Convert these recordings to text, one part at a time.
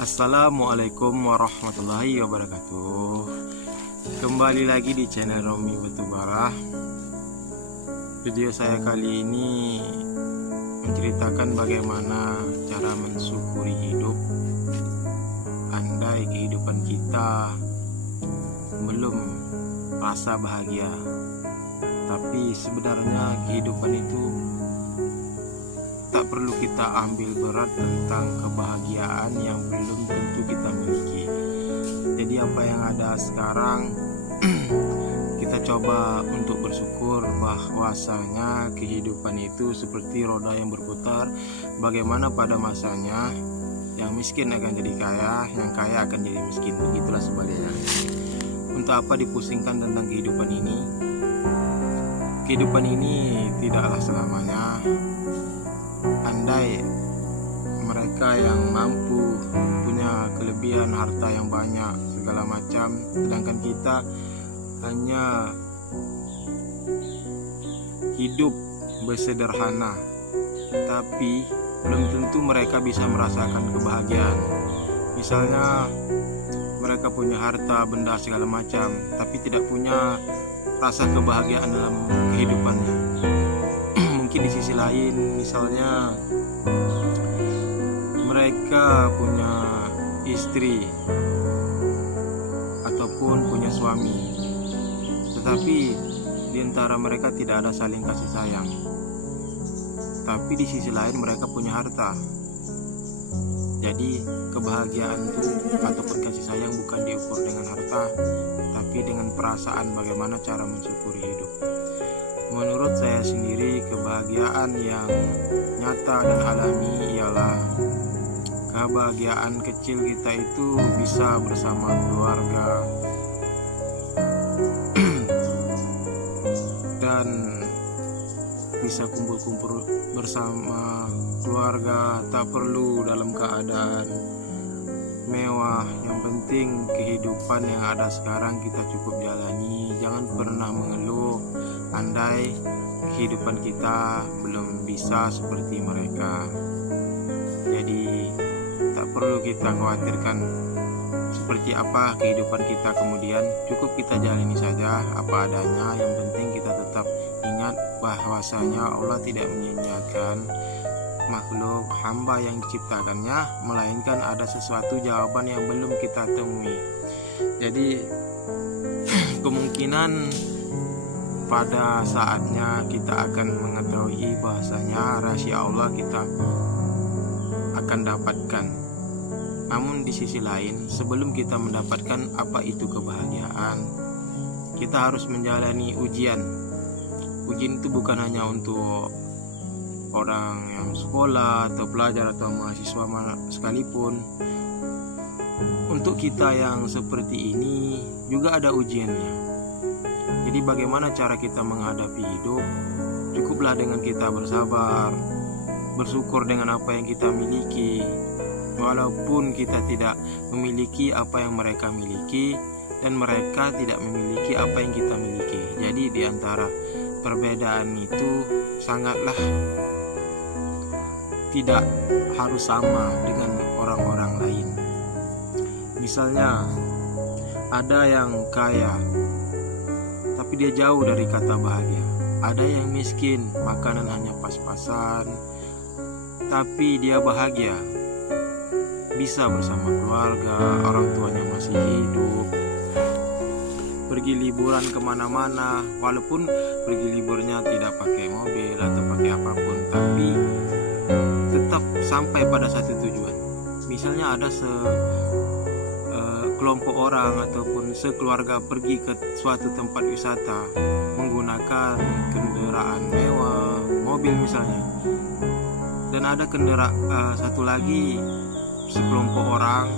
Assalamualaikum warahmatullahi wabarakatuh. Kembali lagi di channel Romi Batubara. Video saya kali ini menceritakan bagaimana cara mensyukuri hidup. Andai kehidupan kita belum rasa bahagia, tapi sebenarnya kehidupan itu tak perlu kita ambil berat tentang kebahagiaan yang belum tentu kita miliki. Jadi apa yang ada sekarang kita coba untuk bersyukur bahwasanya kehidupan itu seperti roda yang berputar. Bagaimana pada masanya yang miskin akan jadi kaya, yang kaya akan jadi miskin, begitulah sebaliknya. Untuk apa dipusingkan tentang kehidupan ini? Kehidupan ini tidaklah selamanya. Andai mereka yang mampu punya kelebihan harta yang banyak segala macam, sedangkan kita hanya hidup bersederhana, tapi belum tentu mereka bisa merasakan kebahagiaan. Misalnya mereka punya harta benda segala macam, tapi tidak punya rasa kebahagiaan dalam kehidupannya. Mungkin di sisi lain, misalnya mereka punya istri ataupun punya suami, tetapi di antara mereka tidak ada saling kasih sayang. Tapi di sisi lain mereka punya harta. Jadi kebahagiaan itu ataupun kasih sayang bukan diukur dengan harta, tapi dengan perasaan bagaimana cara mensyukuri hidup. Menurut saya sendiri, kebahagiaan yang nyata dan alami ialah kebahagiaan kecil kita itu bisa bersama keluarga dan bisa kumpul-kumpul bersama keluarga, tak perlu dalam keadaan mewah. Yang penting kehidupan yang ada sekarang kita cukup jalani. Jangan pernah mengeluh andai kehidupan kita belum bisa seperti mereka. Jadi tak perlu kita khawatirkan seperti apa kehidupan kita kemudian. Cukup kita jalani saja apa adanya. Yang penting kita tetap ingat bahwasanya Allah tidak menyia-nyiakan makhluk hamba yang diciptakannya, melainkan ada sesuatu jawaban yang belum kita temui. Jadi kemungkinan pada saatnya kita akan mengetahui bahasanya rahasia Allah kita akan dapatkan. Namun di sisi lain, sebelum kita mendapatkan apa itu kebahagiaan, kita harus menjalani ujian. Ujian itu bukan hanya untuk orang yang sekolah atau pelajar atau mahasiswa sekalipun. Untuk kita yang seperti ini juga ada ujiannya. Jadi bagaimana cara kita menghadapi hidup? Cukuplah dengan kita bersabar, bersyukur dengan apa yang kita miliki, walaupun kita tidak memiliki apa yang mereka miliki dan mereka tidak memiliki apa yang kita miliki. Jadi di antara perbedaan itu sangatlah tidak harus sama dengan orang-orang lain. Misalnya ada yang kaya tapi dia jauh dari kata bahagia. Ada yang miskin, makanan hanya pas-pasan, tapi dia bahagia, bisa bersama keluarga, orang tuanya masih hidup, pergi liburan kemana-mana, walaupun pergi liburnya tidak pakai mobil atau pakai apapun, tapi tetap sampai pada satu tujuan. Misalnya ada kelompok orang ataupun sekeluarga pergi ke suatu tempat wisata menggunakan kendaraan mewah, mobil misalnya, dan ada satu lagi sekelompok orang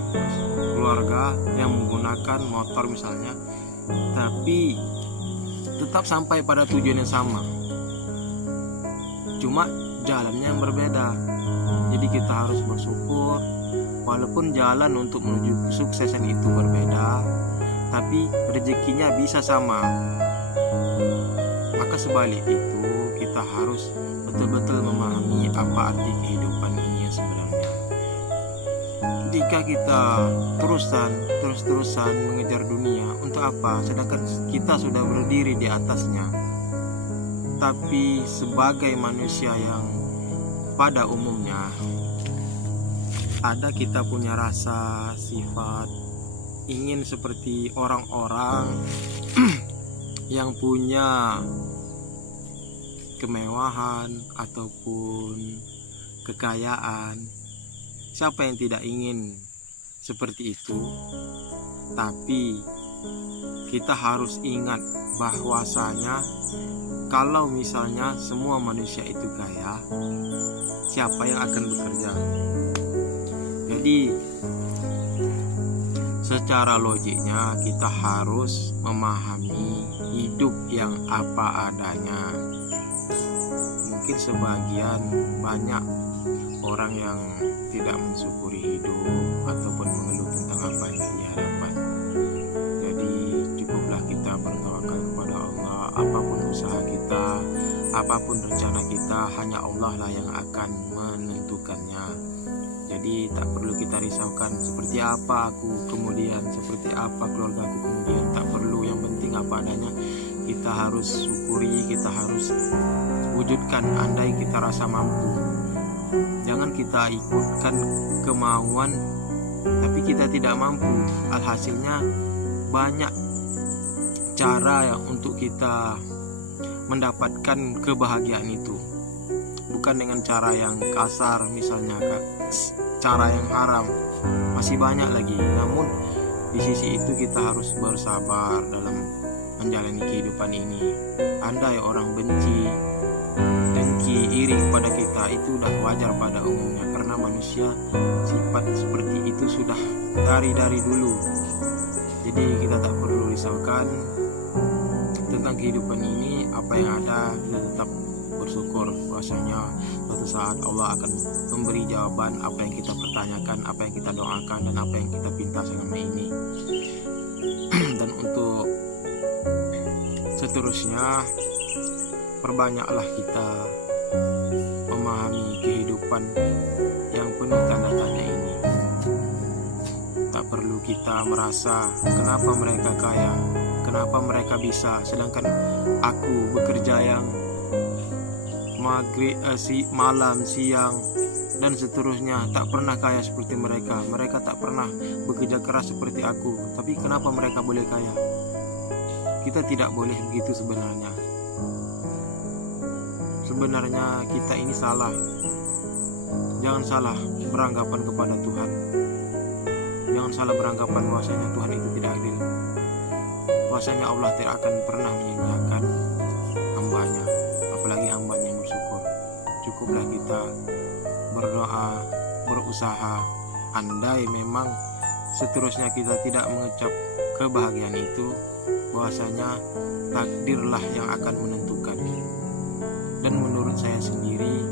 keluarga yang menggunakan motor misalnya, tapi tetap sampai pada tujuan yang sama, cuma jalannya yang berbeda. Jadi kita harus bersyukur walaupun jalan untuk menuju kesuksesan itu berbeda, tapi rezekinya bisa sama. Maka sebalik itu kita harus betul-betul memahami apa arti kehidupan ini sebenarnya. Jika kita terus-terusan mengejar dunia, untuk apa? Sedangkan kita sudah berdiri di atasnya. Tapi sebagai manusia yang pada umumnya ada, kita punya rasa sifat ingin seperti orang-orang yang punya kemewahan ataupun kekayaan. Siapa yang tidak ingin seperti itu? Tapi kita harus ingat bahwasanya kalau misalnya semua manusia itu kaya, siapa yang akan bekerja? Jadi secara logiknya kita harus memahami hidup yang apa adanya. Mungkin sebagian banyak orang yang tidak mensyukuri hidup ataupun mengeluh tentang apa yang ia dapat. Jadi cukuplah kita bertawakal kepada Allah. Apapun usaha kita, apapun rencana kita, hanya Allah lah yang akan menentukannya. Jadi tak perlu kita risaukan seperti apa aku kemudian, seperti apa keluarga aku kemudian. Tak perlu, yang penting apa adanya. Kita harus syukuri, kita harus wujudkan andai kita rasa mampu. Jangan kita ikutkan kemauan tapi kita tidak mampu. Alhasilnya banyak cara untuk kita mendapatkan kebahagiaan itu. Bukan dengan cara yang kasar, misalnya cara yang haram. Masih banyak lagi. Namun di sisi itu kita harus bersabar dalam menjalani kehidupan ini. Andai orang benci, dengki, iri kepada kita, itu udah wajar pada umumnya, karena manusia sifat seperti itu sudah dari dulu. Jadi kita tak perlu risaukan tentang kehidupan ini. Apa yang ada, kita tetap bersyukur bahwasanya suatu saat Allah akan memberi jawaban apa yang kita pertanyakan, apa yang kita doakan, dan apa yang kita pinta selama ini. Dan untuk seterusnya, perbanyaklah kita memahami kehidupan yang penuh tanda tanya ini. Tak perlu kita merasa kenapa mereka kaya, kenapa mereka bisa, sedangkan aku bekerja yang maghrib, malam, siang, dan seterusnya, tak pernah kaya seperti mereka. Mereka tak pernah bekerja keras seperti aku, tapi kenapa mereka boleh kaya? Kita tidak boleh begitu sebenarnya. Sebenarnya kita ini salah. Jangan salah beranggapan kepada Tuhan. Jangan salah beranggapan bahwasanya Tuhan itu tidak adil. Bahwasanya Allah tidak akan pernah menyanyiakan hambanya, apalagi hambanya yang bersyukur. Cukuplah kita berdoa, berusaha. Andai memang seterusnya kita tidak mengecap kebahagiaan itu, bahwasanya takdirlah yang akan menentukan. Dan menurut saya sendiri,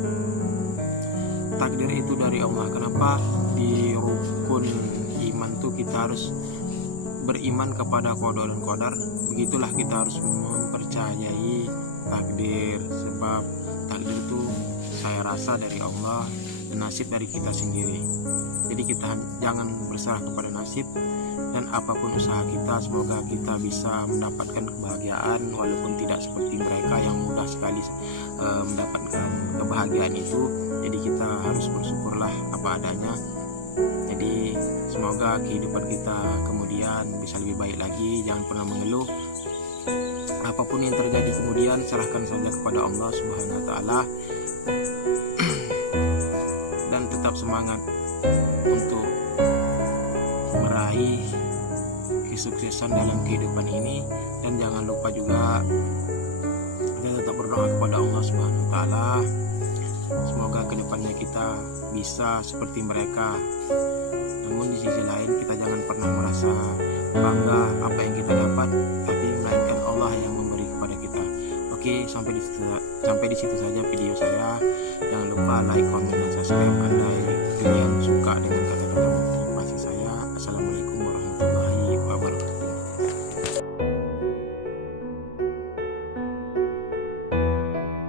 takdir itu dari Allah. Kenapa di rukun iman tuh kita harus beriman kepada qada dan qadar? Begitulah kita harus mempercayai takdir, sebab takdir itu saya rasa dari Allah dan nasib dari kita sendiri. Jadi kita jangan berserah kepada nasib, dan apapun usaha kita, semoga kita bisa mendapatkan kebahagiaan walaupun tidak seperti mereka yang mudah sekali mendapatkan kebahagiaan itu. Jadi kita harus bersyukurlah apa adanya. Jadi semoga kehidupan kita kemudian bisa lebih baik lagi. Jangan pernah mengeluh. Apapun yang terjadi kemudian, serahkan saja kepada Allah Subhanahu wa taala. Dan tetap semangat untuk meraih kesuksesan dalam kehidupan ini. Dan jangan lupa juga kita tetap berdoa kepada Allah Subhanahu wa taala. Semoga kedepannya kita bisa seperti mereka. Namun di sisi lain, kita jangan pernah merasa bangga apa yang kita dapat, tapi melainkan Allah yang memberi kepada kita. Oke, sampai di situ saja video saya. Jangan lupa like, comment, dan subscribe andai kalian suka dengan kata